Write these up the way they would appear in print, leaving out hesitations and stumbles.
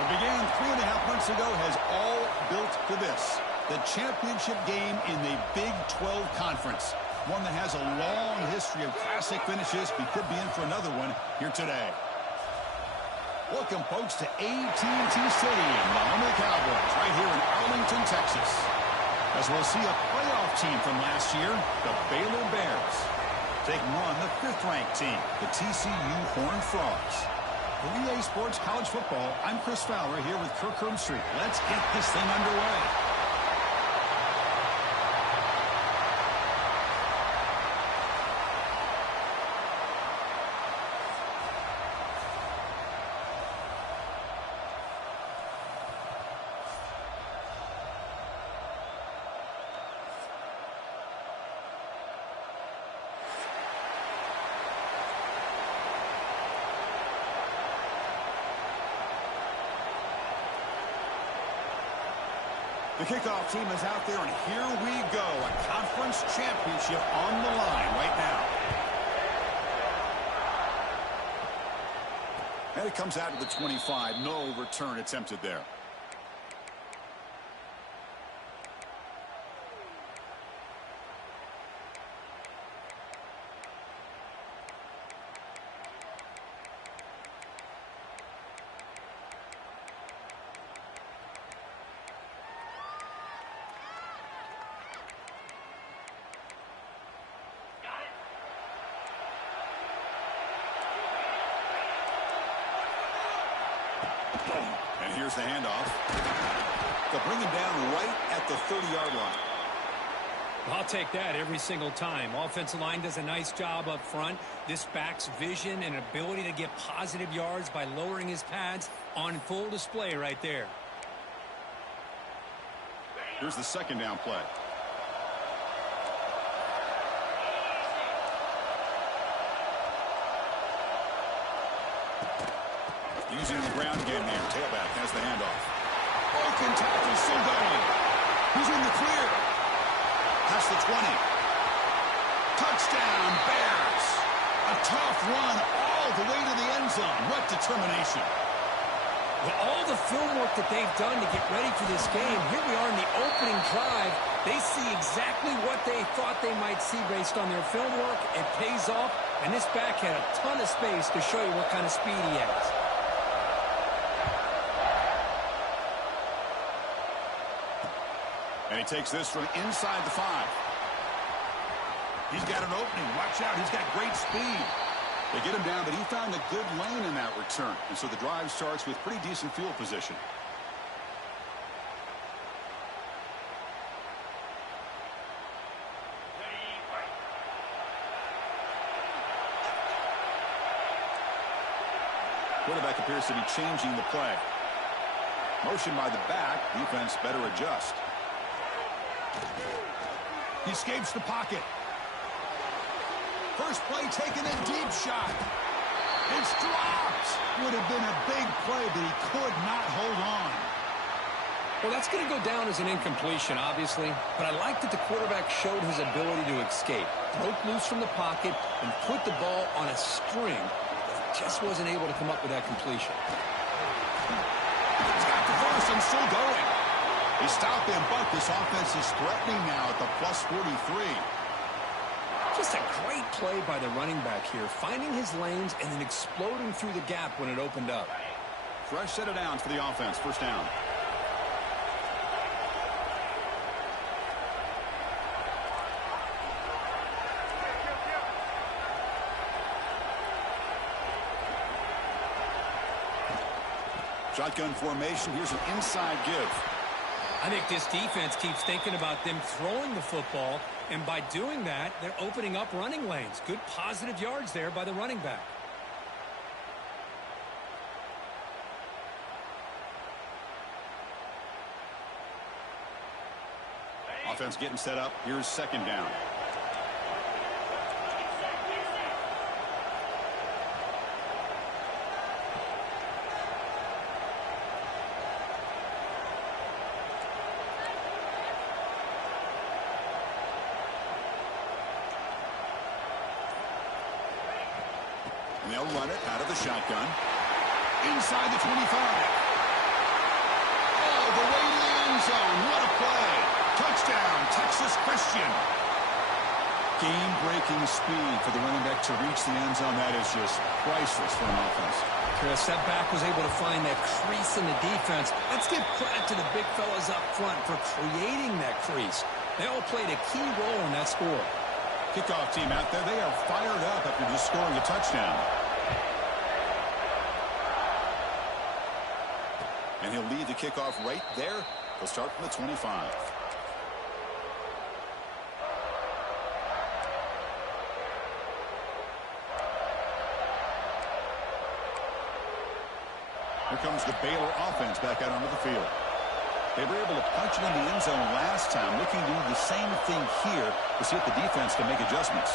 What began 3.5 months ago has all built to this. The championship game in the Big 12 Conference. One that has a long history of classic finishes. We could be in for another one here today. Welcome, folks, to AT&T Stadium, the home of the Cowboys, right here in Arlington, Texas. As we'll see a playoff team from last year, the Baylor Bears, taking on the 5th-ranked team, the TCU Horned Frogs. For EA Sports College Football, I'm Chris Fowler here with Kirk Herbstreit. Let's get this thing underway. The kickoff team is out there, and here we go. A conference championship on the line right now. And it comes out to the 25. No return attempted there. And here's the handoff. They'll bring him down right at the 30-yard line. I'll take that every single time. Offensive line does a nice job up front. This back's vision and ability to get positive yards by lowering his pads on full display right there. Here's the second down play. Using the ground game here. Tailback has the handoff. Broken tackle, still going. He's in the clear. Past the 20. Touchdown, Bears. A tough run all the way to the end zone. What determination. With all the film work that they've done to get ready for this game, here we are in the opening drive. They see exactly what they thought they might see based on their film work. It pays off, and this back had a ton of space to show you what kind of speed he has. And he takes this from inside the 5. He's got an opening. Watch out. He's got great speed. They get him down, but he found a good lane in that return. And so the drive starts with pretty decent field position. Quarterback appears to be changing the play. Motion by the back. Defense better adjust. He escapes the pocket. First play taken, a deep shot. It's dropped. Would have been a big play, but he could not hold on. Well, that's going to go down as an incompletion, obviously. But I like that the quarterback showed his ability to escape. Broke loose from the pocket and put the ball on a string. But he just wasn't able to come up with that completion. He's got the first and still going. They stop him, but this offense is threatening now at the plus 43. Just a great play by the running back here, finding his lanes and then exploding through the gap when it opened up. Fresh set of downs for the offense. First down. Shotgun formation. Here's an inside give. I think this defense keeps thinking about them throwing the football, and by doing that, they're opening up running lanes. Good positive yards there by the running back. Offense getting set up. Here's second down. And they'll run it out of the shotgun. Inside the 25. end zone. What a play. Touchdown, Texas Christian. Game-breaking speed for the running back to reach the end zone. That is just priceless for an offense. Chris, that back was able to find that crease in the defense. Let's give credit to the big fellas up front for creating that crease. They all played a key role in that score. Kickoff team out there, they are fired up after just scoring a touchdown. And he'll lead the kickoff right there. He'll start from the 25. Here comes the Baylor offense back out onto the field. They were able to punch it in the end zone last time, looking to do the same thing here to see if the defense can make adjustments.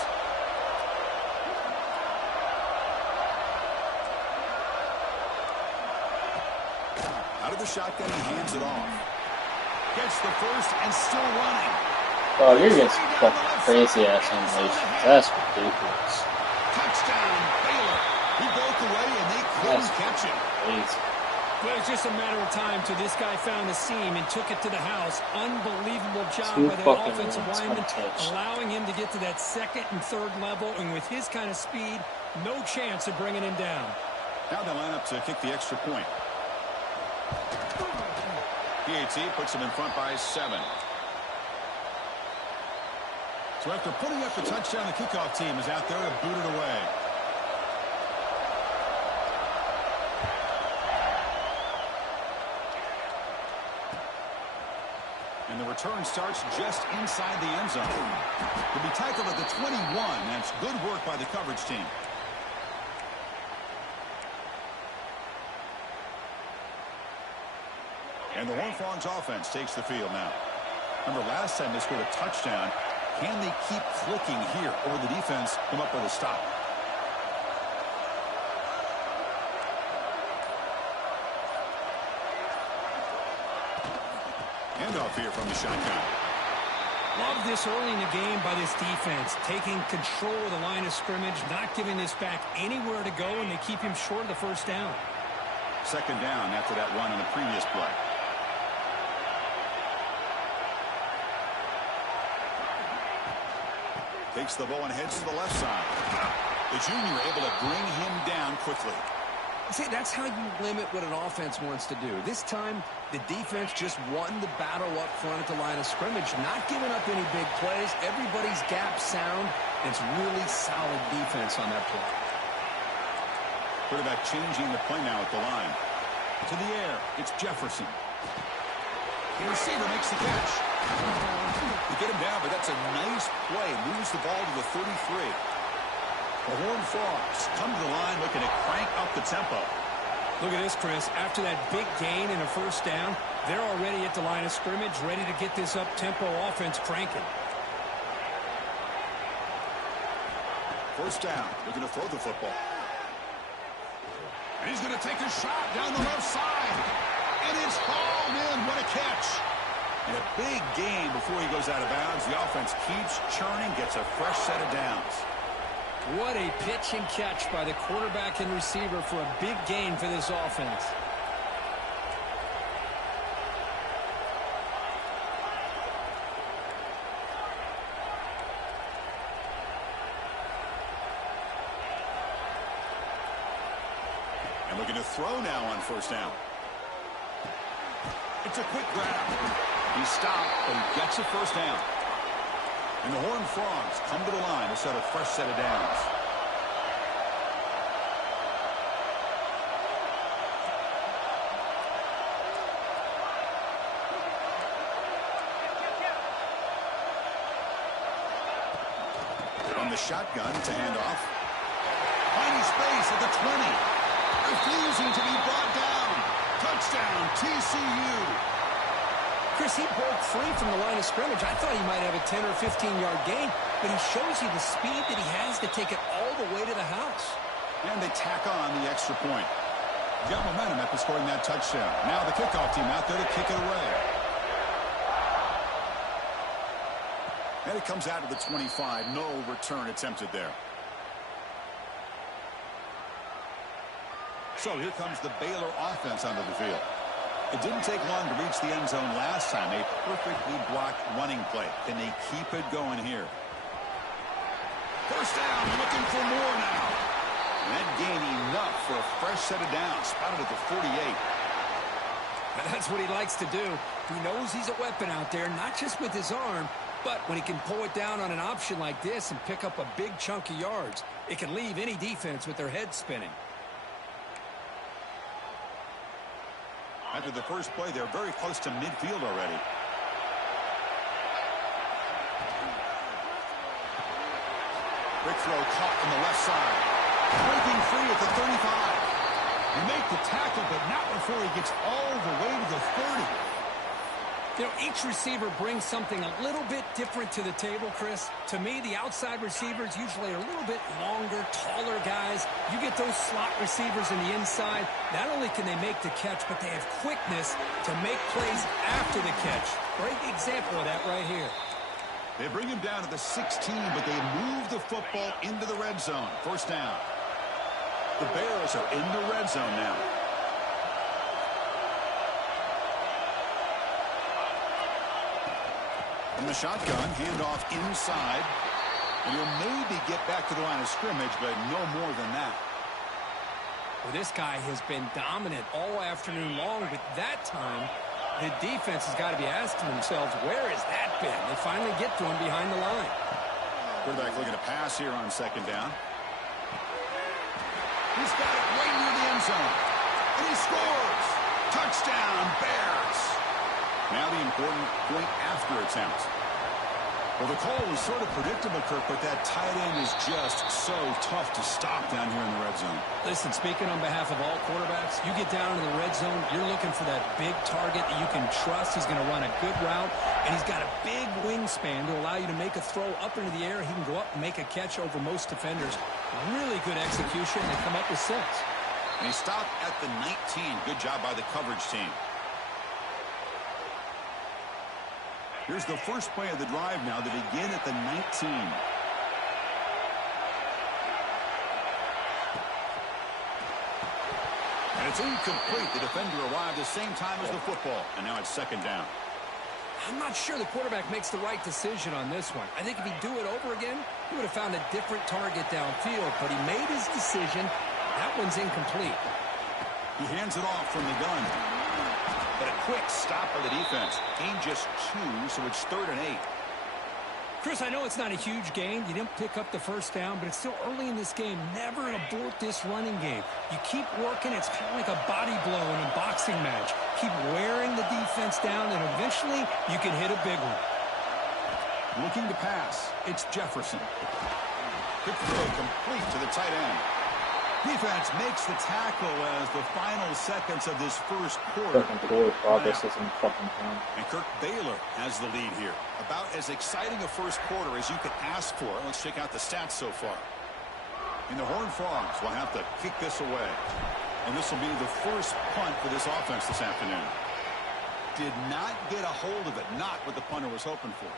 Out of the shotgun, he hands it off. Gets the first and still running. Oh, you're against fucking crazy-ass animations. That's ridiculous. Touchdown, Baylor. He broke away, and they couldn't catch him. Crazy. Well, it was just a matter of time till this guy found a seam and took it to the house. Unbelievable job by that offensive lineman, allowing him to get to that second and third level, and with his kind of speed, no chance of bringing him down. Now they line up to kick the extra point. PAT puts him in front by 7. So after putting up the touchdown, the kickoff team is out there to boot it away. And the return starts just inside the end zone. He'll be tackled at the 21. That's good work by the coverage team. And the Horned Frogs offense takes the field now. Remember, last time they scored a touchdown. Can they keep clicking here, or the defense come up with a stop? Handoff here from the shotgun. Love this early in the game by this defense, taking control of the line of scrimmage, not giving this back anywhere to go, and they keep him short of the first down. Second down after that run in the previous play. Takes the ball and heads to the left side. The junior able to bring him down quickly. See, that's how you limit what an offense wants to do. This time, the defense just won the battle up front at the line of scrimmage, not giving up any big plays. Everybody's gap sound. It's really solid defense on that play. Quarterback changing the play now at the line. To the air, it's Jefferson. The receiver makes the catch. You get him down, but that's a nice play. Moves the ball to the 33. The Horned Frogs come to the line looking to crank up the tempo. Look at this, Chris. After that big gain and a first down, they're already at the line of scrimmage, ready to get this up-tempo offense cranking. First down, looking to throw the football. And he's going to take a shot down the left side. And it's hauled in. What a catch. And a big gain before he goes out of bounds. The offense keeps churning, gets a fresh set of downs. What a pitch and catch by the quarterback and receiver for a big gain for this offense. And looking to throw now on first down. It's a quick grab. He stopped, but he gets a first down. And the Horned Frogs come to the line to set a fresh set of downs. From the shotgun to hand off. Tiny space at the 20. Refusing to be brought down. Touchdown, TCU. Chris, he broke free from the line of scrimmage. I thought he might have a 10 or 15-yard gain, but he shows you the speed that he has to take it all the way to the house. And they tack on the extra point. Got momentum after scoring that touchdown. Now the kickoff team out there to kick it away. And it comes out to the 25. No return attempted there. So here comes the Baylor offense onto the field. It didn't take long to reach the end zone last time. A perfectly blocked running play. Can they keep it going here? First down, looking for more now. And that gain enough for a fresh set of downs. Spotted at the 48. That's what he likes to do. He knows he's a weapon out there, not just with his arm, but when he can pull it down on an option like this and pick up a big chunk of yards, it can leave any defense with their head spinning. After the first play, they're very close to midfield already. Quick throw caught on the left side. Breaking free at the 35. He make the tackle, but not before he gets all the way to the 30. You know, each receiver brings something a little bit different to the table, Chris. To me, the outside receivers usually are a little bit longer, taller guys. You get those slot receivers in the inside. Not only can they make the catch, but they have quickness to make plays after the catch. Great example of that right here. They bring him down to the 16, but they move the football into the red zone. First down. The Bears are in the red zone now. From the shotgun, handoff inside. And he'll maybe get back to the line of scrimmage, but no more than that. Well, this guy has been dominant all afternoon long, but that time, the defense has got to be asking themselves, where has that been? They finally get to him behind the line. Quarterback looking to pass here on second down. He's got it right near the end zone. And he scores! Touchdown, Bears! Now the important point after attempt. Well, the call was sort of predictable, Kirk, but that tight end is just so tough to stop down here in the red zone. Listen, speaking on behalf of all quarterbacks, you get down in the red zone, you're looking for that big target that you can trust. He's going to run a good route, and he's got a big wingspan to allow you to make a throw up into the air. He can go up and make a catch over most defenders. Really good execution, and come up with 6. And he stopped at the 19. Good job by the coverage team. Here's the first play of the drive now to begin at the 19. And it's incomplete. The defender arrived the same time as the football. And now it's second down. I'm not sure the quarterback makes the right decision on this one. I think if he'd do it over again, he would have found a different target downfield. But he made his decision. That one's incomplete. He hands it off from the gun. But a quick stop by the defense. Gain just 2, so it's 3rd and 8. Chris, I know it's not a huge gain. You didn't pick up the first down, but it's still early in this game. Never abort this running game. You keep working. It's kind of like a body blow in a boxing match. Keep wearing the defense down, and eventually you can hit a big one. Looking to pass. It's Jefferson. Quick throw complete to the tight end. Defense makes the tackle as the final seconds of this first quarter. Progress isn't fucking time. And Kirk, Baylor has the lead here. About as exciting a first quarter as you could ask for. Let's check out the stats so far. And the Horned Frogs will have to kick this away. And this will be the first punt for this offense this afternoon. Did not get a hold of it. Not what the punter was hoping for.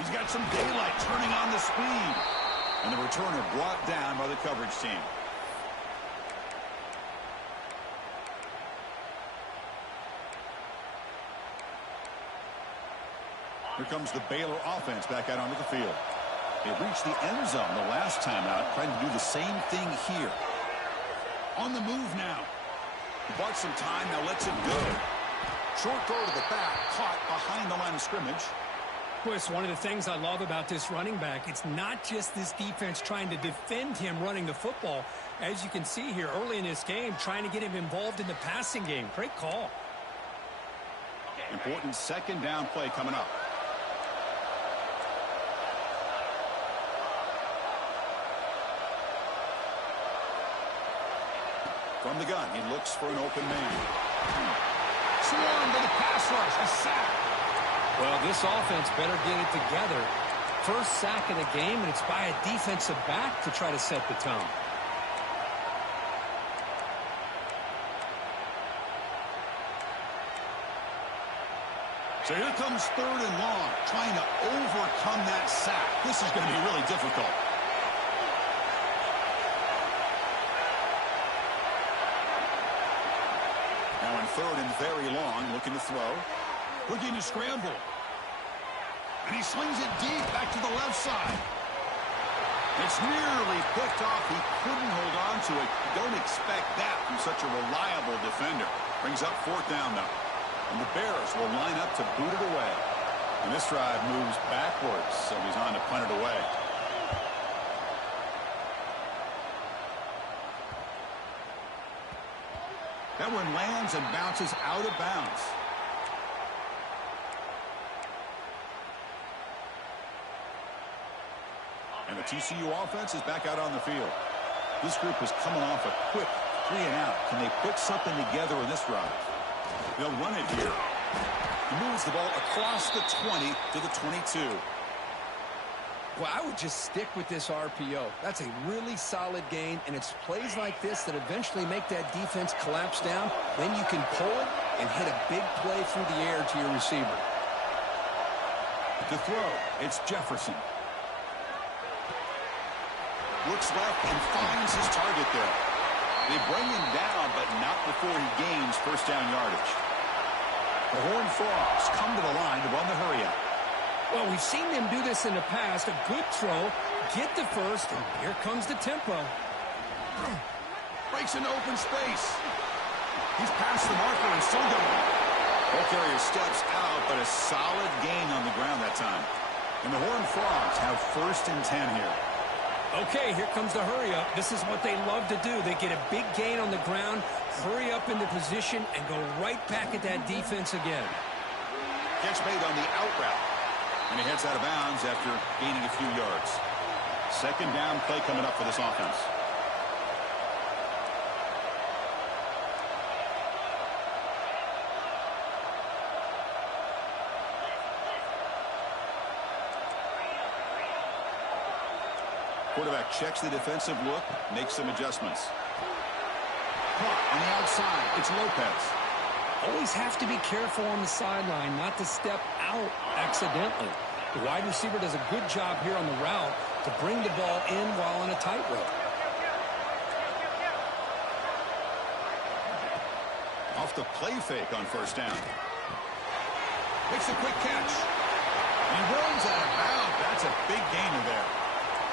He's got some daylight turning on the speed. And the returner brought down by the coverage team. Here comes the Baylor offense back out onto the field. They reached the end zone the last time out, trying to do the same thing here. On the move now. He bought some time, now lets it go. Short throw to the back, caught behind the line of scrimmage. Chris, one of the things I love about this running back, it's not just this defense trying to defend him running the football. As you can see here early in this game, trying to get him involved in the passing game. Great call. Important second down play coming up. From the gun, he looks for an open man. Swarmed by the pass rush, a sack. Well, this offense better get it together. First sack of the game, and it's by a defensive back to try to set the tone. So here comes 3rd and long, trying to overcome that sack. This is going to be really difficult. Now in third and very long, looking to throw. Looking to scramble. And he slings it deep back to the left side. It's nearly picked off. He couldn't hold on to it. Don't expect that from such a reliable defender. Brings up fourth down, though. And the Bears will line up to boot it away. And this drive moves backwards, so he's on to punt it away. That one lands and bounces out of bounds. And the TCU offense is back out on the field. This group is coming off a quick 3 and out. Can they put something together in this drive? They'll run it here. He moves the ball across the 20 to the 22. Well, I would just stick with this RPO. That's a really solid gain, and it's plays like this that eventually make that defense collapse down. Then you can pull it and hit a big play through the air to your receiver. To throw, it's Jefferson. Looks left and finds his target there. They bring him down, but not before he gains first down yardage. The Horned Frogs come to the line to run the hurry-up. Well, we've seen them do this in the past. A good throw, get the first, and here comes the tempo. Breaks into open space. He's past the marker and still going. Ball carrier steps out, but a solid gain on the ground that time. And the Horned Frogs have first and 10 here. Okay, here comes the hurry-up. This is what they love to do. They get a big gain on the ground, hurry up into position, and go right back at that defense again. Catch made on the out route. And he heads out of bounds after gaining a few yards. Second down play coming up for this offense. Quarterback checks the defensive look, makes some adjustments. On the outside, it's Lopez. Always have to be careful on the sideline not to step out accidentally. The wide receiver does a good job here on the route to bring the ball in while on a tightrope. Off the play fake on first down. Makes a quick catch. He runs out of bounds. That's a big gainer there.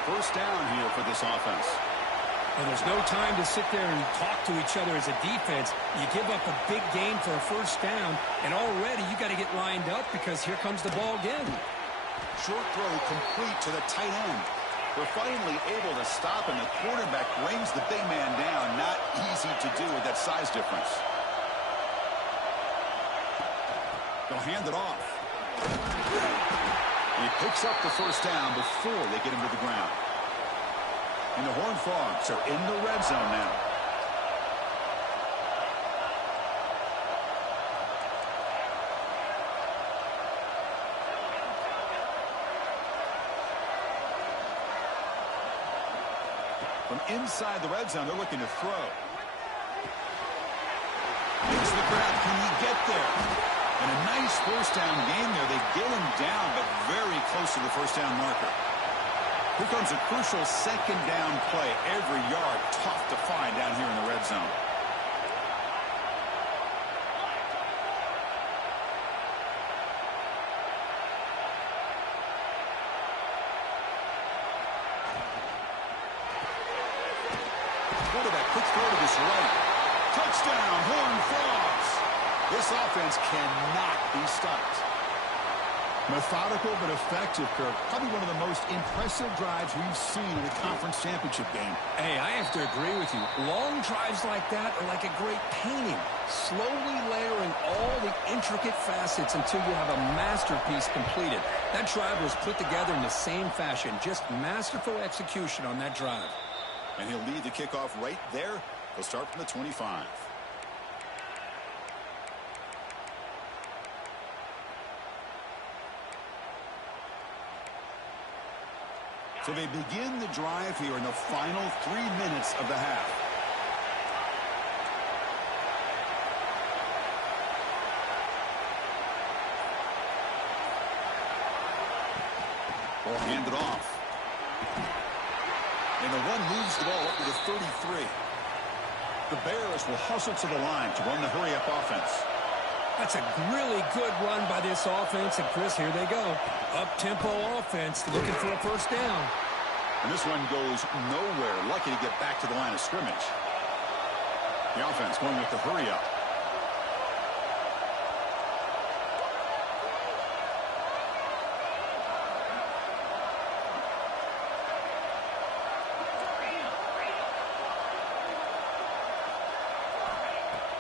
First down here for this offense. And there's no time to sit there and talk to each other as a defense. You give up a big gain for a first down, and already you got to get lined up because here comes the ball again. Short throw complete to the tight end. They're finally able to stop, and the quarterback brings the big man down. Not easy to do with that size difference. They'll hand it off. He picks up the first down before they get him to the ground. And the Horned Frogs are in the red zone now. From inside the red zone, they're looking to throw. Makes the grab. Can he get there? And a nice first down game there. They get him down, but very close to the first down marker. Here comes a crucial second down play. Every yard tough to find down here in the red zone. Quarterback, quick throw to his right. Touchdown, Horned Frogs. This offense cannot be stopped. Methodical but effective, Kirk. Probably one of the most impressive drives we've seen in a conference championship game. Hey, I have to agree with you. Long drives like that are like a great painting. Slowly layering all the intricate facets until you have a masterpiece completed. That drive was put together in the same fashion. Just masterful execution on that drive. And he'll lead the kickoff right there. He'll start from the 25. So they begin the drive here in the final 3 minutes of the half. Ball handed off. And the run moves the ball up to the 33. The Bears will hustle to the line to run the hurry-up offense. That's a really good run by this offense. And, Chris, here they go. Up-tempo offense looking for a first down. And this one goes nowhere. Lucky to get back to the line of scrimmage. The offense going with the hurry up.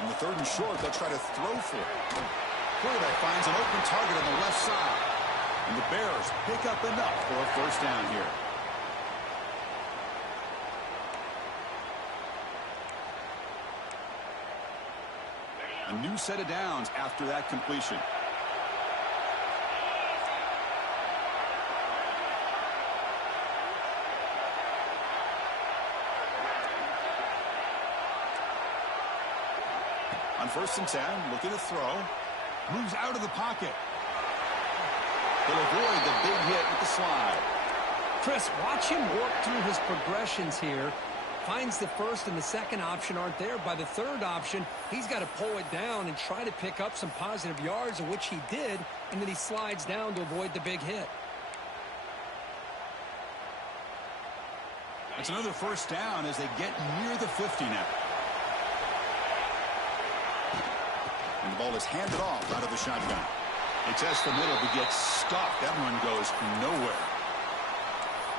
On the 3rd and short, they'll try to throw for it. Quarterback finds an open target on the left side. And the Bears pick up enough for a first down here. A new set of downs after that completion. On 1st and 10, looking to throw. Moves out of the pocket. They'll avoid the big hit with the slide. Chris, watch him work through his progressions here. Finds the first and the second option aren't there. By the third option, he's got to pull it down and try to pick up some positive yards, of which he did, and then he slides down to avoid the big hit. That's another first down as they get near the 50 now. And the ball is handed off out of the shotgun. They test the middle but get stuck. That one goes nowhere.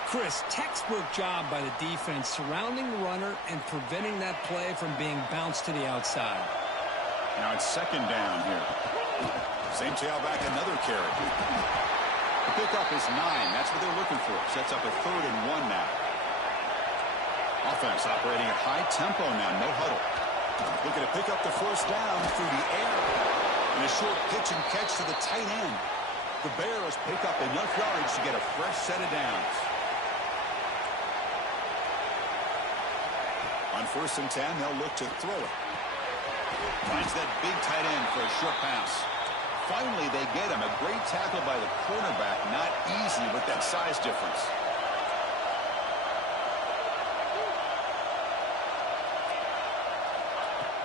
Chris, textbook job by the defense surrounding the runner and preventing that play from being bounced to the outside. Now it's 2nd down here. Same tailback, another carry. The pickup is 9. That's what they're looking for. Sets up a 3rd and 1 now. Offense operating at high tempo now. No huddle. Looking to pick up the first down through the air. And a short pitch and catch to the tight end. The Bears pick up enough yards to get a fresh set of downs. On 1st and 10, they'll look to throw it. Finds that big tight end for a short pass. Finally, they get him. A great tackle by the cornerback. Not easy with that size difference.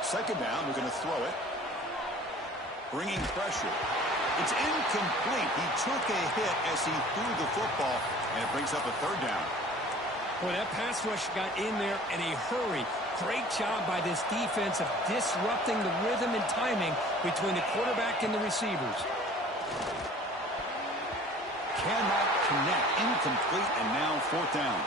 Second down, we're going to throw it. Bringing pressure. It's incomplete. He took a hit as he threw the football, and it brings up a 3rd down. Boy, that pass rush got in there in a hurry. Great job by this defense of disrupting the rhythm and timing between the quarterback and the receivers. Cannot connect. Incomplete, and now 4th down.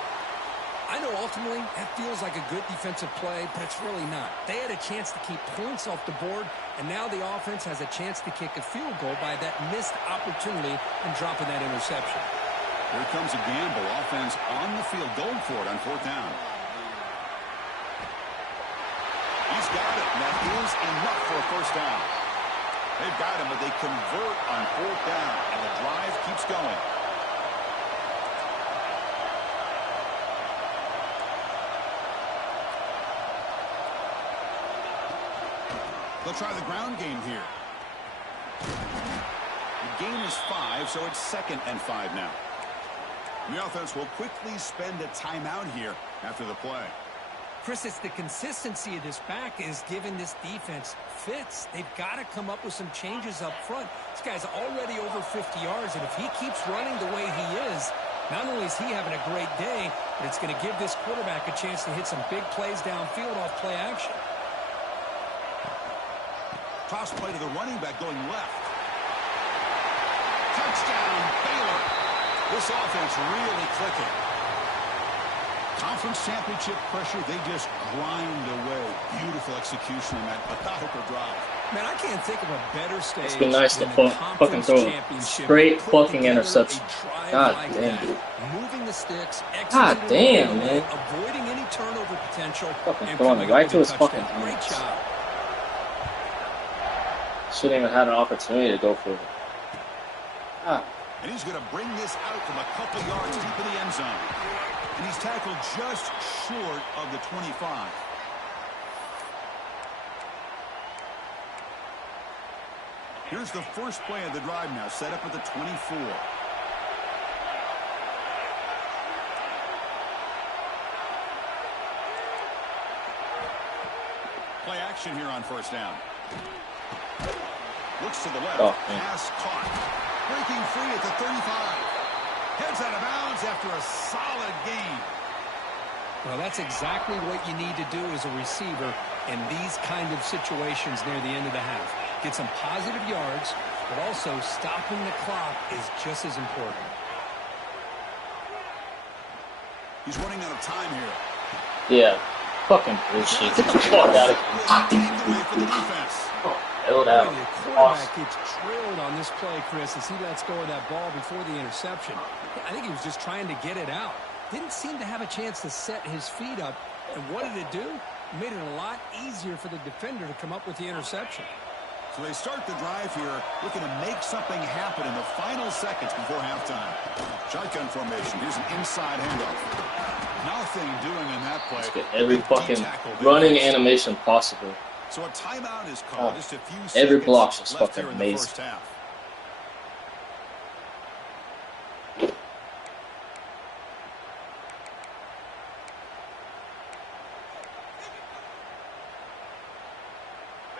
I know ultimately that feels like a good defensive play, but it's really not. They had a chance to keep points off the board, and now the offense has a chance to kick a field goal by that missed opportunity and dropping that interception. Here comes a gamble. Offense on the field, going for it on 4th down. He's got it, and that is enough for a first down. They've got him, but they convert on 4th down, and the drive keeps going. They'll try the ground game here. The game is 5, so it's 2nd and 5 now. The offense will quickly spend a timeout here after the play. Chris, it's the consistency of this back is giving this defense fits. They've got to come up with some changes up front. This guy's already over 50 yards, and if he keeps running the way he is, not only is he having a great day, but it's going to give this quarterback a chance to hit some big plays downfield off play action. Toss play to the running back going left. Touchdown, Baylor. This offense really clicking. Conference championship pressure, they just grind away. Beautiful execution in that methodical drive. Man, I can't think of a better stage. It's been nice to fucking throw straight fucking interception. God damn, dude. Moving the sticks, God damn, man. Avoiding any turnover potential. Fucking throwing it right to his fucking hands. Great job. Shouldn't even had an opportunity to go for it. Ah. And he's going to bring this out from a couple yards deep in the end zone. And he's tackled just short of the 25. Here's the first play of the drive now, set up at the 24. Play action here on 1st down. Looks to the left. Oh, Pass caught. Breaking free at the 35. Heads out of bounds after a solid gain. Well, that's exactly what you need to do as a receiver in these kind of situations near the end of the half. Get some positive yards, but also stopping the clock is just as important. He's running out of time here. Yeah. Fucking bullshit. Get the fuck out of here. Held out. The quarterback gets drilled on this play, Chris, as he lets go of that ball before the interception. I think he was just trying to get it out. Didn't seem to have a chance to set his feet up. And what did it do? It made it a lot easier for the defender to come up with the interception. So they start the drive here, looking to make something happen in the final seconds before halftime. Shotgun formation. Here's an inside handoff. Nothing doing in that play. Let's get every fucking running animation possible. So a timeout is called. Just a few seconds every block's just left fucking here in the amazing. first half.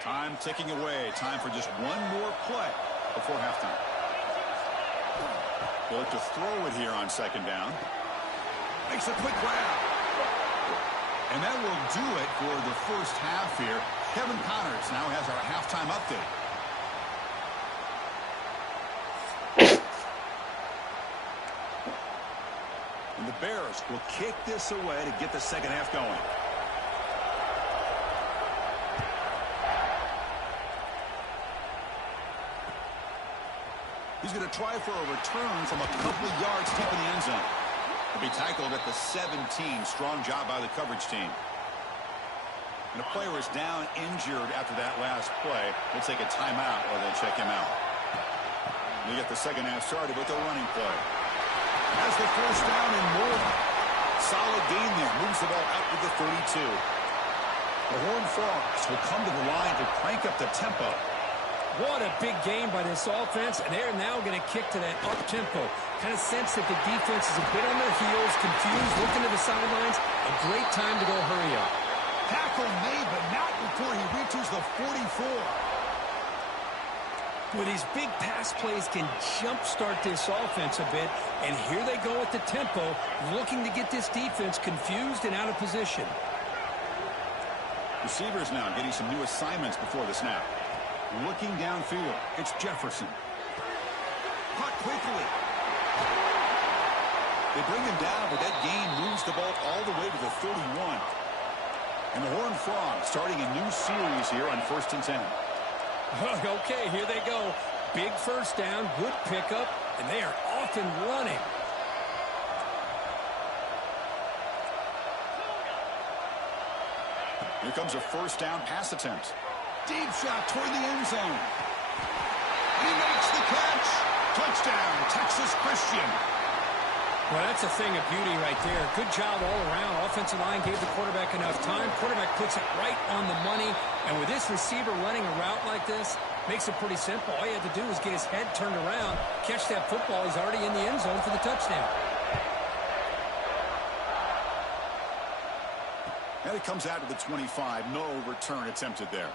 Time ticking away. Time for just one more play before halftime. They'll look to throw it here on second down. Makes a quick grab. And that will do it for the first half here. Kevin Connors now has our halftime update. And the Bears will kick this away to get the second half going. He's going to try for a return from a couple of yards deep in the end zone. He'll be tackled at the 17. Strong job by the coverage team. And a player is down injured after that last play. They'll take a timeout or they'll check him out. We get the second half started with a running play. Has the first down and more. Solid gain there. Moves the ball out with the 32. The Horned Frogs will come to the line to crank up the tempo. What a big game by this offense, and they're now going to kick to that up-tempo. Kind of sense that the defense is a bit on their heels, confused, looking to the sidelines. A great time to go hurry up. Tackle made, but not before he reaches the 44. Well, these big pass plays can jumpstart this offense a bit, and here they go at the tempo, looking to get this defense confused and out of position. Receivers now getting some new assignments before the snap. Looking downfield, it's Jefferson. Caught quickly. They bring him down, but that gain moves the ball all the way to the 31. And the Horned Frogs starting a new series here on 1st and 10. Okay, here they go. Big first down, good pickup, and they are off and running. Here comes a first down pass attempt. Deep shot toward the end zone. And he makes the catch. Touchdown, Texas Christian. Well, that's a thing of beauty right there. Good job all around. Offensive line gave the quarterback enough time. Quarterback puts it right on the money. And with this receiver running a route like this, makes it pretty simple. All you have to do is get his head turned around, catch that football. He's already in the end zone for the touchdown. And it comes out to the 25. No return attempted there.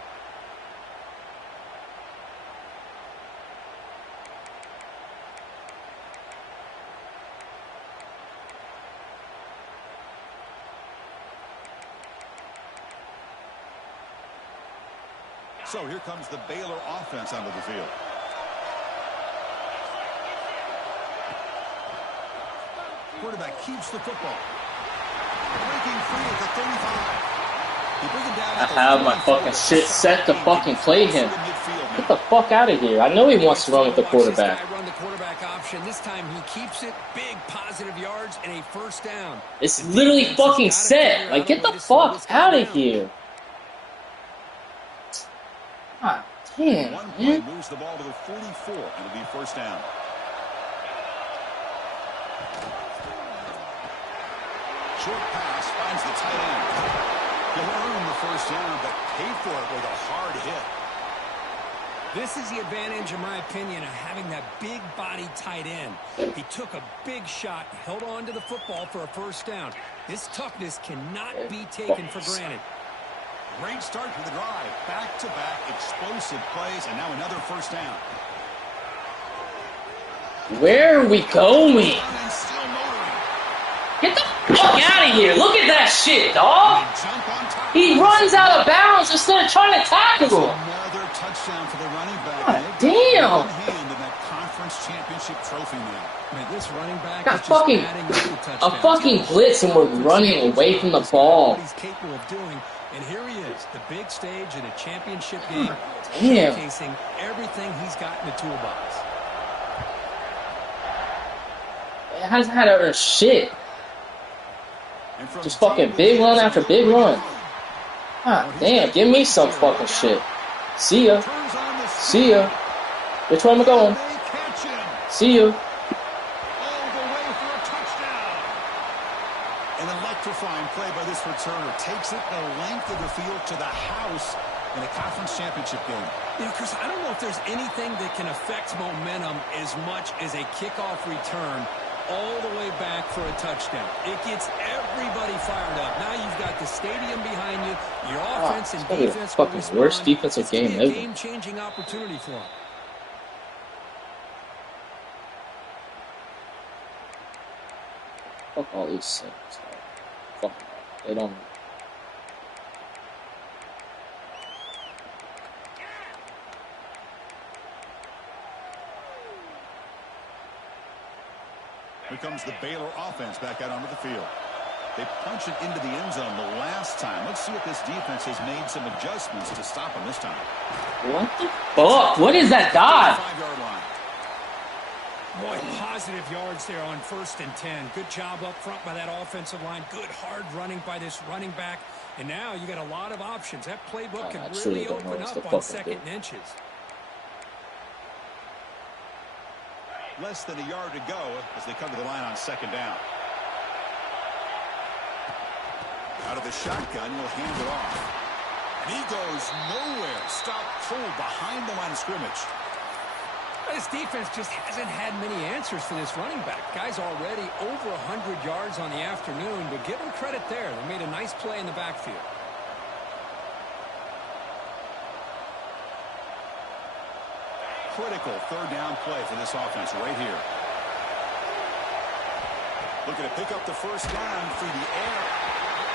So here comes the Baylor offense onto the field. Quarterback keeps the football. Breaking free at the 35. They bring him down I have my fucking shit set to fucking play him. Get the fuck out of here. I know he wants to run with the quarterback. Run the quarterback option. This time he keeps it. Big positive yards and a first down. It's literally fucking set. Like, get the fuck out of here. God damn, One play man. moves the ball to the 44, and it'll be first down. Short pass finds the tight end. He'll earn the first down, but pay for it with a hard hit. This is the advantage, in my opinion, of having that big body tight end. He took a big shot, held on to the football for a first down. This toughness cannot be taken for granted. Great start to the drive. Back-to-back explosive plays, and now another first down. Where are we going? Get the fuck out of here. Look at that shit, dog. He runs out of bounds instead of trying to tackle him. Another touchdown for the running back. God damn. Hand in that conference championship trophy now. Man, this running back Got is fucking just adding new touchdowns. a fucking blitz and we're running away from the ball. What he's capable of doing, and here he is, the big stage in a championship game, Damn. showcasing everything he's got in the toolbox. It hasn't had other shit. Just fucking big run after big run. God damn, give me some fucking shit. See ya. See ya. Which one am I going? See ya. An electrifying play by this returner. Takes it the length of the field to the house in a conference championship game. You know, Chris, I don't know if there's anything that can affect momentum as much as a kickoff return all the way back for a touchdown. It gets everybody fired up. Now you've got the stadium behind you. Your offense and defense will respond. Fucking worst defensive game ever. Game-changing opportunity for them. Fuck all these things. Fuck them. They don't. Here comes the Baylor offense back out onto the field. They punch it into the end zone the last time. Let's see if this defense has made some adjustments to stop them this time. What the fuck? What is that dive? 5-yard line. Boy, positive yards there on 1st and 10. Good job up front by that offensive line. Good hard running by this running back. And now you got a lot of options. That playbook can really open up on 2nd and inches. Less than a yard to go as they come to the line on 2nd down. Out of the shotgun, he'll hand it off. And he goes nowhere. Stop cold behind the line of scrimmage. This defense just hasn't had many answers for this running back. Guy's already over 100 yards on the afternoon, but give him credit there. They made a nice play in the backfield. Critical 3rd down play for this offense right here. Looking to pick up the first down through the air.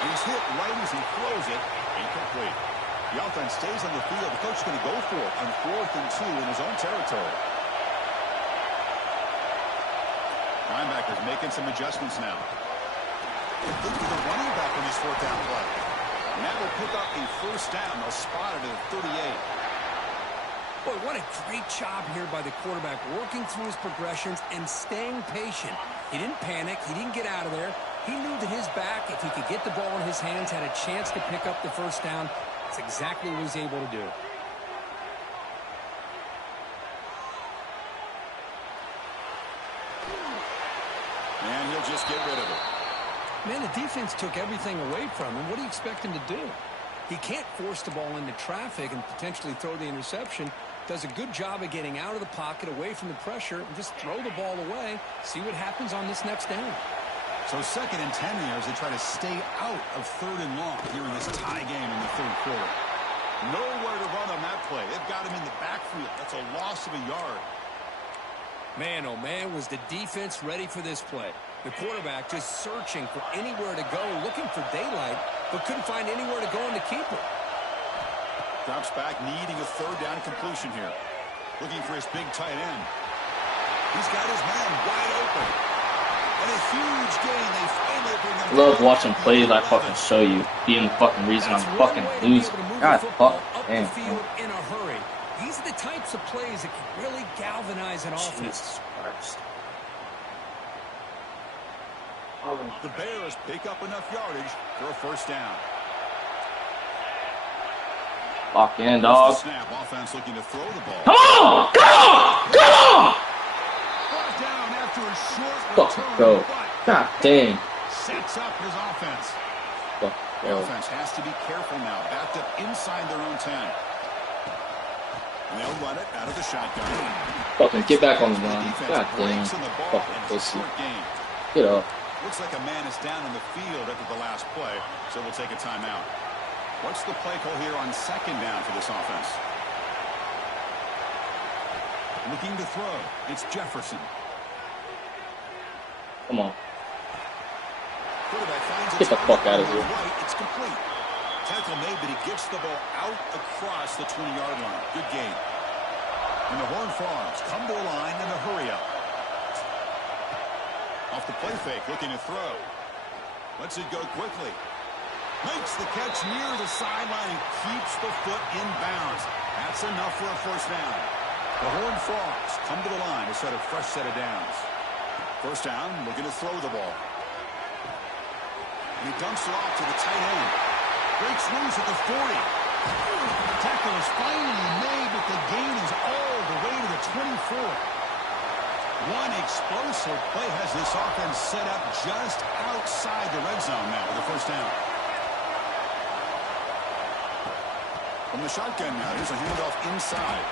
He's hit right as he throws it. Incomplete. The offense stays on the field. The coach is going to go for it on 4th and 2 in his own territory. Linebackers making some adjustments now. Look for the running back on this 4th down play. Now they'll pick up a first down. They'll spot it at 38. Boy, what a great job here by the quarterback, working through his progressions and staying patient. He didn't panic. He didn't get out of there. He knew that his back, if he could get the ball in his hands, had a chance to pick up the first down. That's exactly what he's able to do. And he'll just get rid of it. Man, the defense took everything away from him. What do you expect him to do? He can't force the ball into traffic and potentially throw the interception. Does a good job of getting out of the pocket, away from the pressure, and just throw the ball away. See what happens on this next down. So 2nd and 10 here as they try to stay out of 3rd and long here in this tie game in the 3rd quarter. Nowhere to run on that play. They've got him in the backfield. That's a loss of a yard. Man, oh man, was the defense ready for this play. The quarterback just searching for anywhere to go, looking for daylight, but couldn't find anywhere to go in the keeper. Drops back, needing a 3rd down completion here. Looking for his big tight end. He's got his man wide open. And a huge gain. They finally bring him. Love watching plays I fucking show you. Being the fucking reason I'm fucking losing. God fuck. Damn. In a hurry. These are the types of plays that can really galvanize an offense. Jesus Christ. The Bears pick up enough yardage for a first down. Lock in, dog. Snap. Offense looking to throw the ball. Come on! Come on! Come on! Brought down after a short Fucking return, go. but God dang. sets up his offense. Fuck, The go. offense has to be careful now. Backed up inside their own 10. And they'll run it out of the shotgun. Fucking get back on the line. Defense God dang. breaks in the ball Fucking and pussy. short game. Get up. Looks like a man is down in the field after the last play, so we'll take a timeout. What's the play call here on second down for this offense? Looking to throw. It's Jefferson. Come on. Quarterback finds Get the fuck out of here. Right, it's complete. Tackle made, but he gets the ball out across the 20-yard line. Good gain. And the Horned Frogs come to the line in a hurry up. Off the play fake, looking to throw. Lets it go quickly. Makes the catch near the sideline and keeps the foot in bounds. That's enough for a first down. The Horned Frogs come to the line to set a fresh set of downs. First down, looking to throw the ball. And he dumps it off to the tight end. Breaks loose at the 40. The tackle is finally made, but the gain is all the way to the 24. One explosive play has this offense set up just outside the red zone now with the first down. From the shotgun now, here's a handoff inside.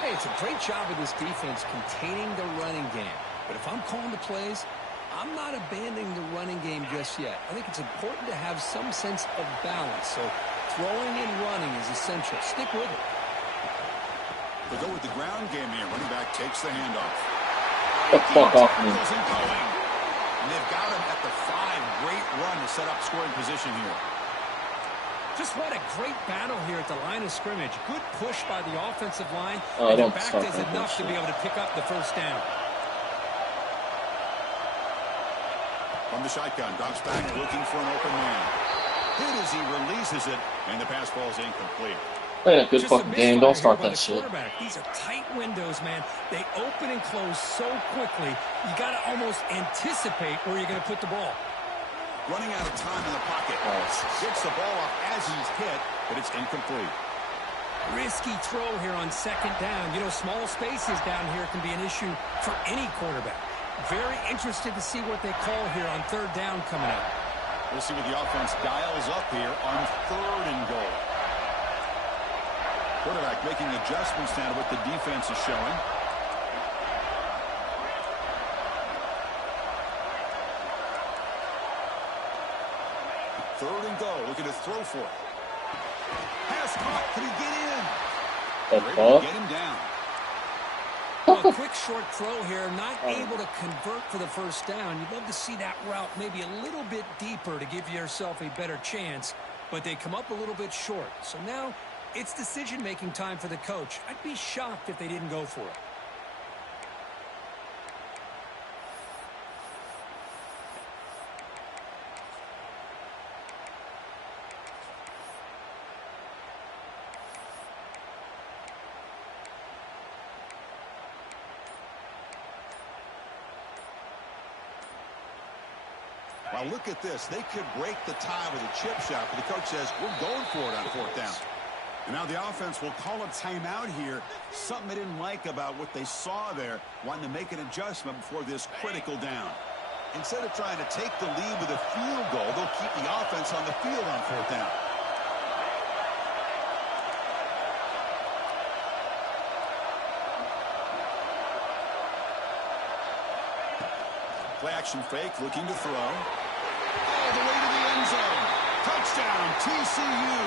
Hey, it's a great job of this defense containing the running game. But if I'm calling the plays, I'm not abandoning the running game just yet. I think it's important to have some sense of balance. So throwing and running is essential. Stick with it. They go with the ground game here. Running back takes the handoff. Get the fuck off me. And they've got him at the 5. Great run to set up scoring position here. Just what a great battle here at the line of scrimmage. Good push by the offensive line. Oh, and the don't back start does that enough to shit. be able to pick up the first down. From the shotgun, drops back looking for an open man. Hit as he releases it, and the pass falls incomplete. Playing a good Just a fucking game. Don't misfire start here by that the shit. quarterback. These are tight windows, man. They open and close so quickly, you got to almost anticipate where you're going to put the ball. Running out of time in the pocket. Nice. Gets the ball off as he's hit, but it's incomplete. Risky throw here on second down. You know, small spaces down here can be an issue for any quarterback. Very interested to see what they call here on third down coming up. We'll see what the offense dials up here on 3rd and goal. Quarterback making adjustments now to what the defense is showing. Third and goal, looking to throw for it. Pass caught, can he get in? The They're able to fuck? get him down. Well, a quick short throw here, not able to convert for the first down. You'd love to see that route maybe a little bit deeper to give yourself a better chance, but they come up a little bit short. So now it's decision-making time for the coach. I'd be shocked if they didn't go for it. Now look at this. They could break the tie with a chip shot, but the coach says, we're going for it on 4th down. And now the offense will call a timeout here. Something they didn't like about what they saw there, wanting to make an adjustment before this critical down. Instead of trying to take the lead with a field goal, they'll keep the offense on the field on 4th down. Play action fake, looking to throw. All the way to the end zone. Touchdown, TCU.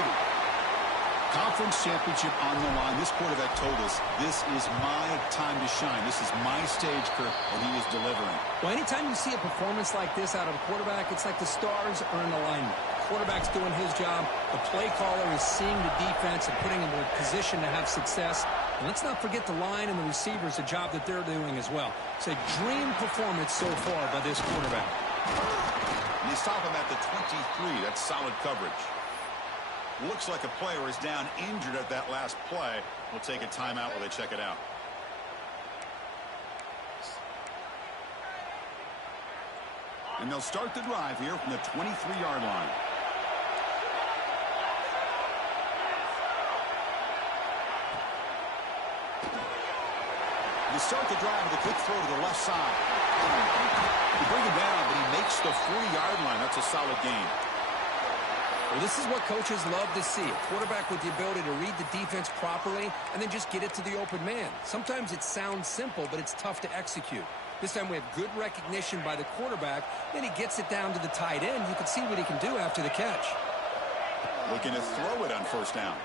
Conference championship on the line. This quarterback told us, this is my time to shine. This is my stage, Kirk, and he is delivering. Well, anytime you see a performance like this out of a quarterback, it's like the stars are in alignment. Quarterback's doing his job. The play caller is seeing the defense and putting him in a position to have success. And let's not forget the line and the receivers, the job that they're doing as well. It's a dream performance so far by this quarterback. And you stop him at the 23. That's solid coverage. Looks like a player is down injured at that last play. We'll take a timeout while they check it out. And they'll start the drive here from the 23-yard line. They start the drive with a quick throw to the left side. They bring him down, but he makes the 40-yard line. That's a solid gain. Well, this is what coaches love to see. A quarterback with the ability to read the defense properly and then just get it to the open man. Sometimes it sounds simple, but it's tough to execute. This time we have good recognition by the quarterback. Then he gets it down to the tight end. You can see what he can do after the catch. Looking to throw it on first down.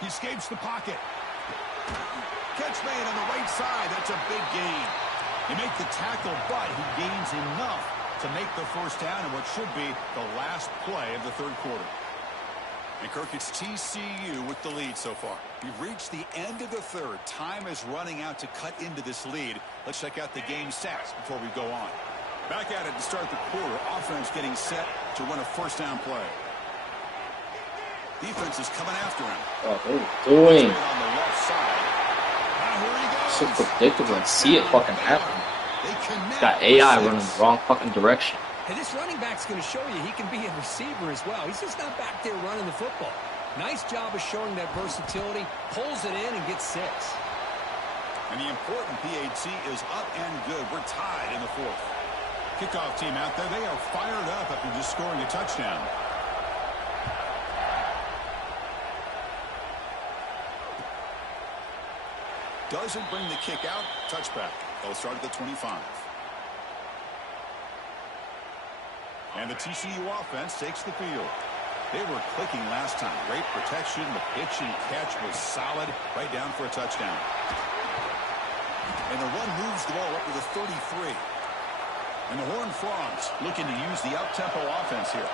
He escapes the pocket. Catch made on the right side. That's a big gain. They make the tackle, but he gains enough to make the first down in what should be the last play of the third quarter. And Kirk, it's TCU with the lead so far. We've reached the end of the third. Time is running out to cut into this lead. Let's check out the game stats before we go on. Back at it to start the quarter. Offense getting set to run a first down play. Defense is coming after him. What are they doing? On the left side. Now here he goes. So predictable and see it fucking happen. Got AI running the wrong fucking direction. Hey, this running back's going to show you he can be a receiver as well. He's just not back there running the football. Nice job of showing that versatility. Pulls it in and gets 6. And the important PAT is up and good. We're tied in the fourth. Kickoff team out there. They are fired up after just scoring a touchdown. Doesn't bring the kick out. Touchback. They'll start at the 25. And the TCU offense takes the field. They were clicking last time. Great protection. The pitch and catch was solid. Right down for a touchdown. And the run moves the ball up to the 33. And the Horned Frogs looking to use the up-tempo offense here.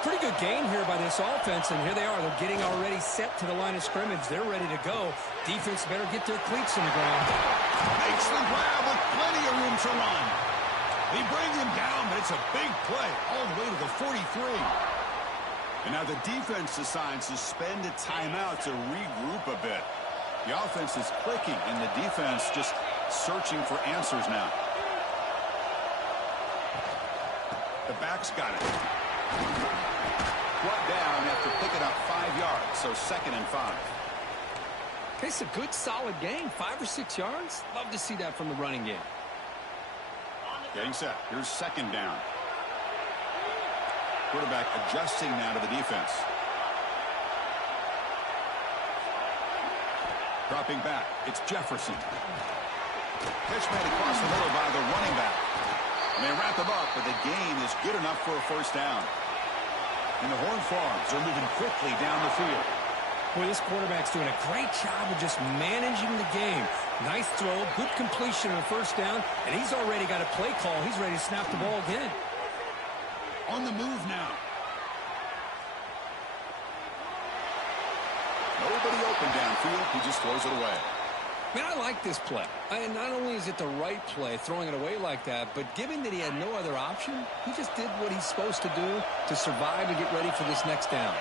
Pretty good game here by this offense, and here they are. They're getting already set to the line of scrimmage. They're ready to go. Defense better get their cleats in the ground. Makes the grab with plenty of room to run. They bring him down, but it's a big play all the way to the 43. And now the defense decides to spend a timeout to regroup a bit. The offense is clicking, and the defense just searching for answers now. The back's got it. Brought down after picking up 5 yards, so 2nd and 5. It's a good, solid game. 5 or 6 yards. Love to see that from the running game. Getting set. Here's 2nd down. Quarterback adjusting now to the defense. Dropping back. It's Jefferson. Pitch made across the middle by the running back. And they wrap him up, but the gain is good enough for a first down. And the Horned Frogs are moving quickly down the field. Boy, this quarterback's doing a great job of just managing the game. Nice throw, good completion on the first down, and he's already got a play call. He's ready to snap the ball again. On the move now. Nobody open downfield. He just throws it away. Man, I like this play. And not only is it the right play, throwing it away like that, but given that he had no other option, he just did what he's supposed to do to survive and get ready for this next down.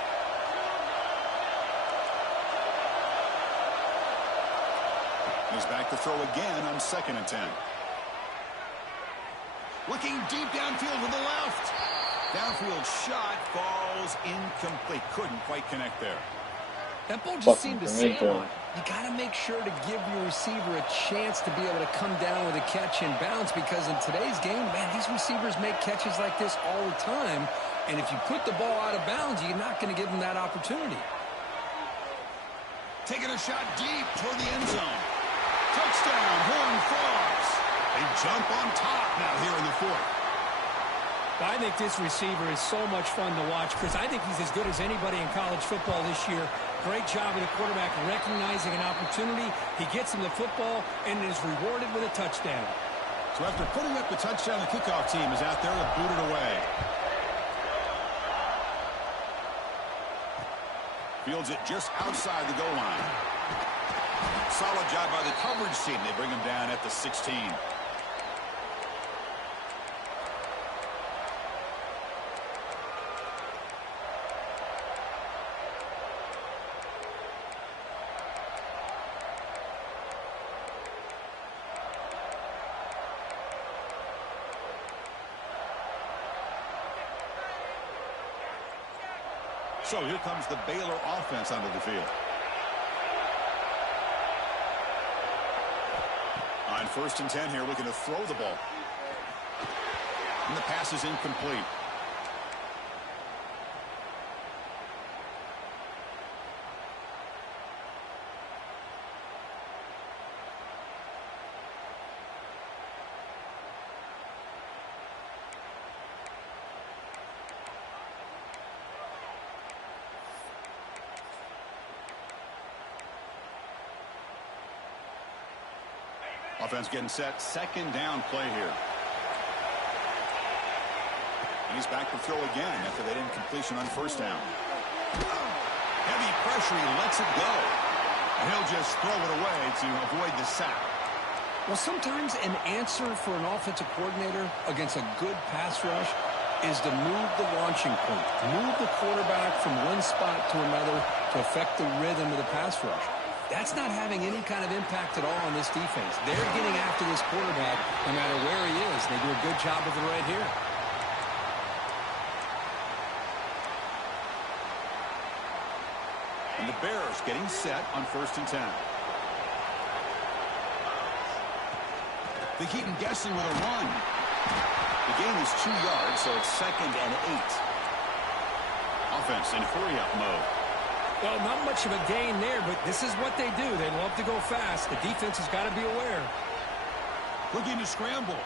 He's back to throw again on 2nd and 10. Looking deep downfield to the left. Downfield shot falls incomplete. Couldn't quite connect there. That ball just seemed to sail on. You got to make sure to give your receiver a chance to be able to come down with a catch and bounce, because in today's game, man, these receivers make catches like this all the time. And if you put the ball out of bounds, you're not going to give them that opportunity. Taking a shot deep toward the end zone. Touchdown, Horned Frogs. They jump on top now here in the fourth. I think this receiver is so much fun to watch, because I think he's as good as anybody in college football this year. Great job of the quarterback recognizing an opportunity. He gets him the football and is rewarded with a touchdown. So after putting up the touchdown, the kickoff team is out there to boot it away. Fields it just outside the goal line. Solid job by the coverage team. They bring him down at the 16. So here comes the Baylor offense onto the field. On 1st and 10 here, looking to throw the ball. And the pass is incomplete. Offense getting set. Second down play here. He's back to throw again after that incompletion on first down. Heavy pressure. He lets it go. And he'll just throw it away to avoid the sack. Well, sometimes an answer for an offensive coordinator against a good pass rush is to move the launching point, move the quarterback from one spot to another to affect the rhythm of the pass rush. That's not having any kind of impact at all on this defense. They're getting after this quarterback no matter where he is. They do a good job of it right here. And the Bears getting set on 1st and 10. They keep him guessing with a run. The gain is 2 yards, so it's 2nd and 8. Offense in hurry-up mode. Well, not much of a gain there, but this is what they do. They love to go fast. The defense has got to be aware. Looking to scramble.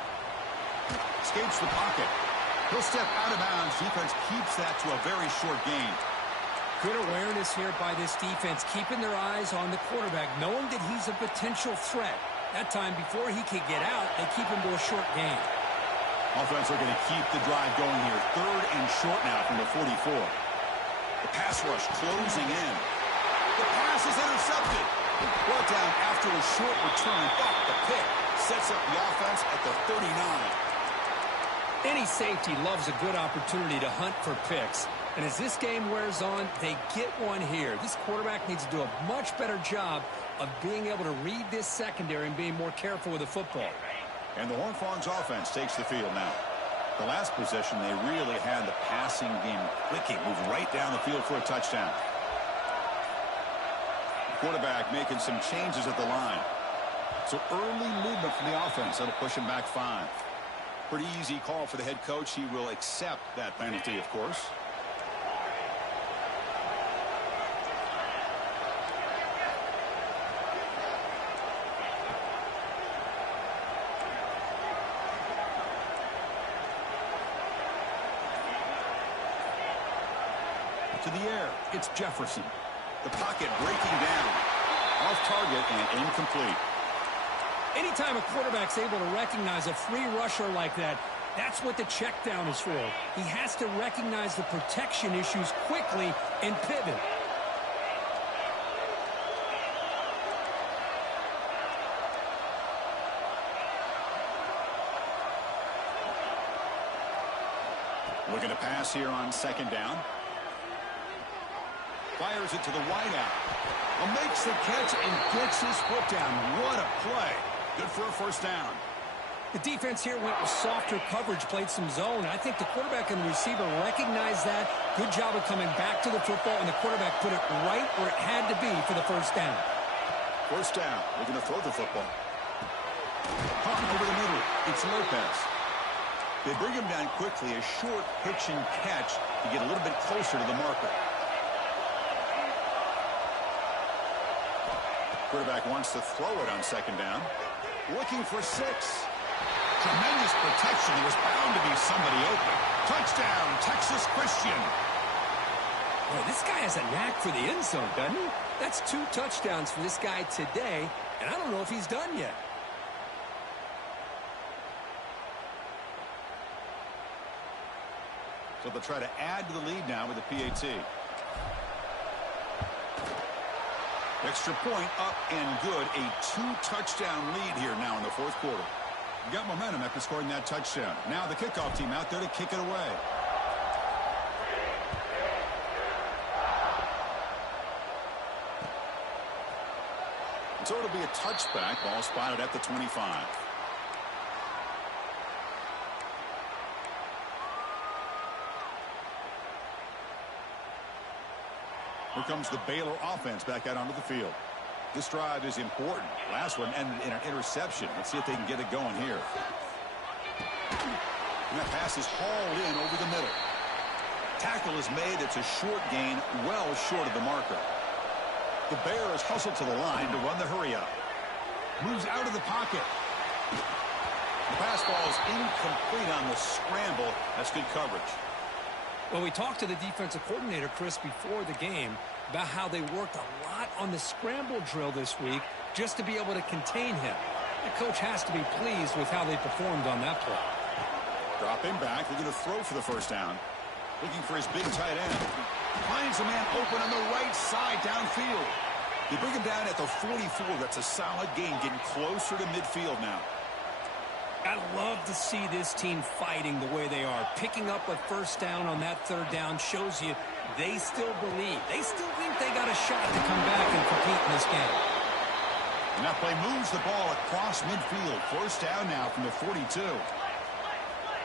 Escapes the pocket. He'll step out of bounds. Defense keeps that to a very short gain. Good awareness here by this defense, keeping their eyes on the quarterback, knowing that he's a potential threat. That time, before he can get out, they keep him to a short gain. Offense are going to keep the drive going here. 3rd and short now from the 44. The pass rush closing in. The pass is intercepted. Brought down after a short return, but the pick sets up the offense at the 39. Any safety loves a good opportunity to hunt for picks. And as this game wears on, they get one here. This quarterback needs to do a much better job of being able to read this secondary and being more careful with the football. And the Horned Frogs offense takes the field now. The last possession, they really had the passing game clicking, moved right down the field for a touchdown. The quarterback making some changes at the line. So early movement from the offense. That'll push him back 5. Pretty easy call for the head coach. He will accept that penalty, of course. To the air, it's Jefferson. The pocket breaking down. Off target and incomplete. Anytime a quarterback's able to recognize a free rusher like that, that's what the check down is for. He has to recognize the protection issues quickly and pivot. Looking to pass here on 2nd down. Fires it to the wideout. Well, makes the catch and gets his foot down. What a play. Good for a 1st down. The defense here went with softer coverage, played some zone. I think the quarterback and the receiver recognized that. Good job of coming back to the football, and the quarterback put it right where it had to be for the 1st down. 1st down. Looking to throw the football. Caught over the middle. It's Lopez. They bring him down quickly. A short pitch and catch to get a little bit closer to the marker. Quarterback wants to throw it on 2nd down. Looking for 6. Tremendous protection. There was bound to be somebody open. Touchdown, Texas Christian. Boy, this guy has a knack for the end zone, doesn't he? That's 2 touchdowns for this guy today, and I don't know if he's done yet. So they'll try to add to the lead now with a PAT. Extra point up and good. A 2-touchdown lead here now in the 4th quarter. You got momentum after scoring that touchdown. Now the kickoff team out there to kick it away. So it'll be a touchback. Ball spotted at the 25. Here comes the Baylor offense back out onto the field. This drive is important. Last one ended in an interception. Let's see if they can get it going here. And that pass is hauled in over the middle. Tackle is made. It's a short gain, well short of the marker. The Bears hustle to the line to run the hurry-up. Moves out of the pocket. The pass ball is incomplete on the scramble. That's good coverage. Well, we talked to the defensive coordinator, Chris, before the game about how they worked a lot on the scramble drill this week just to be able to contain him. The coach has to be pleased with how they performed on that play. Dropping back, looking to throw for the first down. Looking for his big tight end. Finds a man open on the right side downfield. They bring him down at the 44. That's a solid gain, getting closer to midfield now. I love to see this team fighting the way they are. Picking up a first down on that third down shows you they still believe. They still think they got a shot to come back and compete in this game. And that play moves the ball across midfield. First down now from the 42.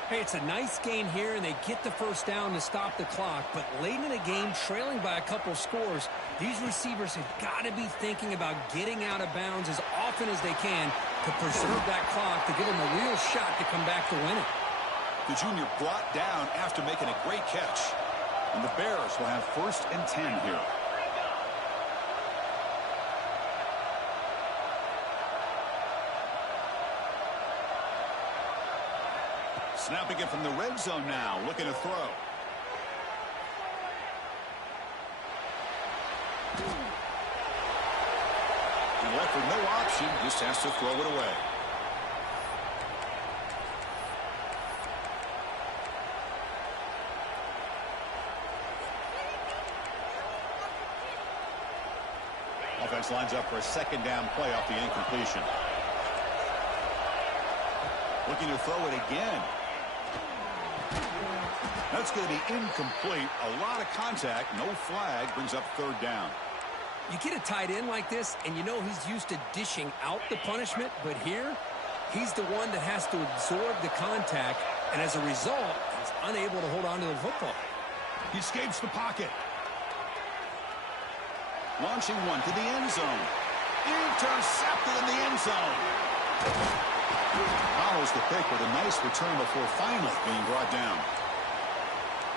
Hey, it's a nice gain here, and they get the first down to stop the clock. But late in the game, trailing by a couple scores, these receivers have got to be thinking about getting out of bounds as often as they can to preserve that clock, to give them a real shot to come back to win it. The junior brought down after making a great catch. And the Bears will have 1st and 10 here. Snapping it from the red zone now, looking to throw. And left with no option, just has to throw it away. Offense lines up for a second down play off the incompletion. Looking to throw it again. That's going to be incomplete. A lot of contact. No flag. Brings up 3rd down. You get a tight end like this, and you know he's used to dishing out the punishment. But here, he's the one that has to absorb the contact. And as a result, he's unable to hold on to the football. He escapes the pocket. Launching one to the end zone. Intercepted in the end zone. Follows the pick with a nice return before finally being brought down.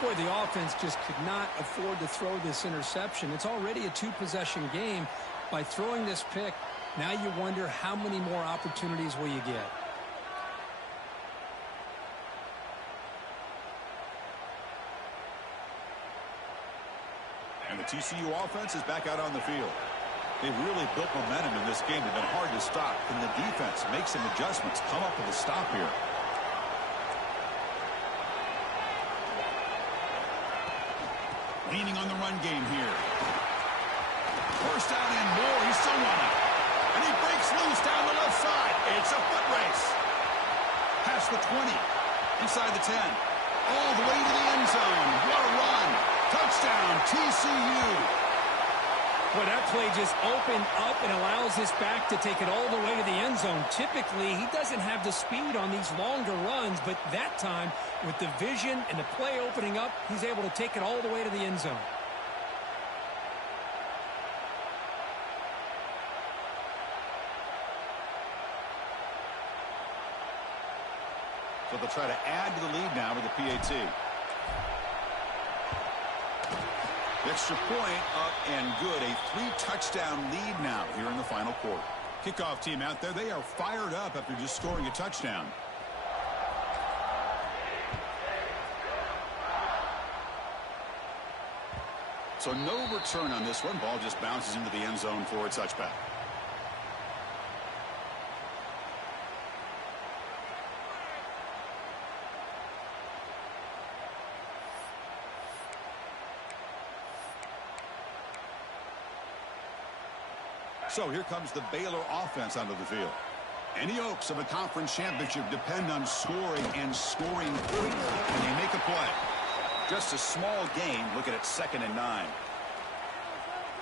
Boy, the offense just could not afford to throw this interception. It's already a 2-possession game. By throwing this pick, now you wonder how many more opportunities will you get. And the TCU offense is back out on the field. They really built momentum in this game. They've been hard to stop. Can the defense make some adjustments, come up with a stop here? Leaning on the run game here. First down and more. He's still running. And he breaks loose down the left side. It's a foot race. Past the 20. Inside the 10. All the way to the end zone. What a run. Touchdown, TCU. Boy, that play just opened up and allows this back to take it all the way to the end zone. Typically, he doesn't have the speed on these longer runs, but that time, with the vision and the play opening up, he's able to take it all the way to the end zone. So they'll try to add to the lead now with the PAT. Extra point up and good. A 3-touchdown lead now here in the final quarter. Kickoff team out there. They are fired up after just scoring a touchdown. So no return on this one. Ball just bounces into the end zone for a touchback. So here comes the Baylor offense onto the field. Any hopes of a conference championship depend on scoring and scoring quickly. And they make a play. Just a small game. Looking at 2nd and 9.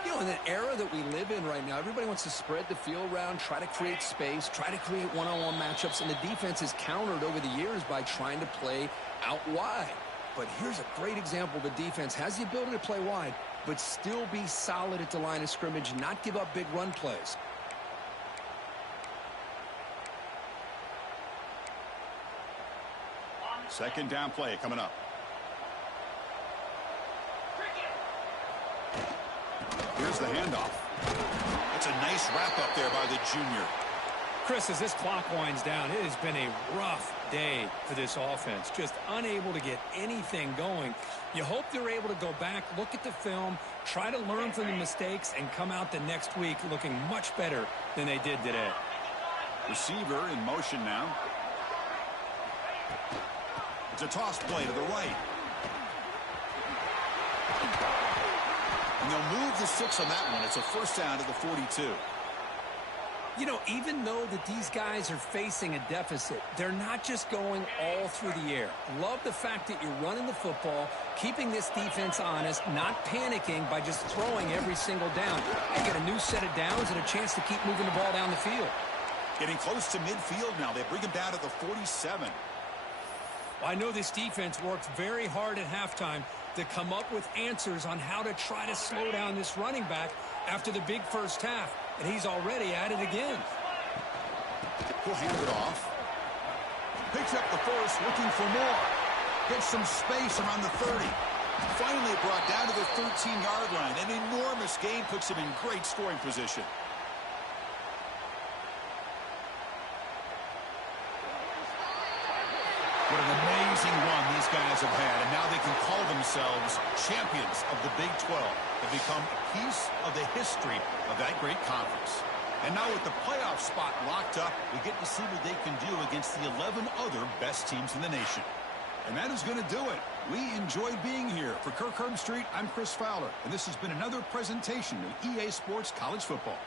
You know, in the era that we live in right now, everybody wants to spread the field around, try to create space, try to create one-on-one matchups, and the defense has countered over the years by trying to play out wide. But here's a great example. The defense has the ability to play wide, but still be solid at the line of scrimmage, not give up big run plays. Second down play coming up. Here's the handoff. That's a nice wrap up there by the junior. Chris, as this clock winds down, it has been a rough day for this offense. Just unable to get anything going. You hope they're able to go back, look at the film, try to learn from the mistakes, and come out the next week looking much better than they did today. Receiver in motion now. It's a toss play to the right. And they'll move the 6 on that one. It's a first down to the 42. You know, even though that these guys are facing a deficit, they're not just going all through the air. Love the fact that you're running the football, keeping this defense honest, not panicking by just throwing every single down. They get a new set of downs and a chance to keep moving the ball down the field. Getting close to midfield now. They bring him down to the 47. Well, I know this defense works very hard at halftime to come up with answers on how to try to slow down this running back after the big first half. And he's already at it again. He'll hand it off. Picks up the first, looking for more. Gets some space around the 30. Finally brought down to the 13-yard line. An enormous gain puts him in great scoring position. What an amazing run these guys have had, and now they can call themselves champions of the Big 12. They've become a piece of the history of that great conference. And now with the playoff spot locked up, we get to see what they can do against the 11 other best teams in the nation. And that is going to do it. We enjoyed being here. For Kirk Herbstreit, I'm Chris Fowler, and this has been another presentation of EA Sports College Football.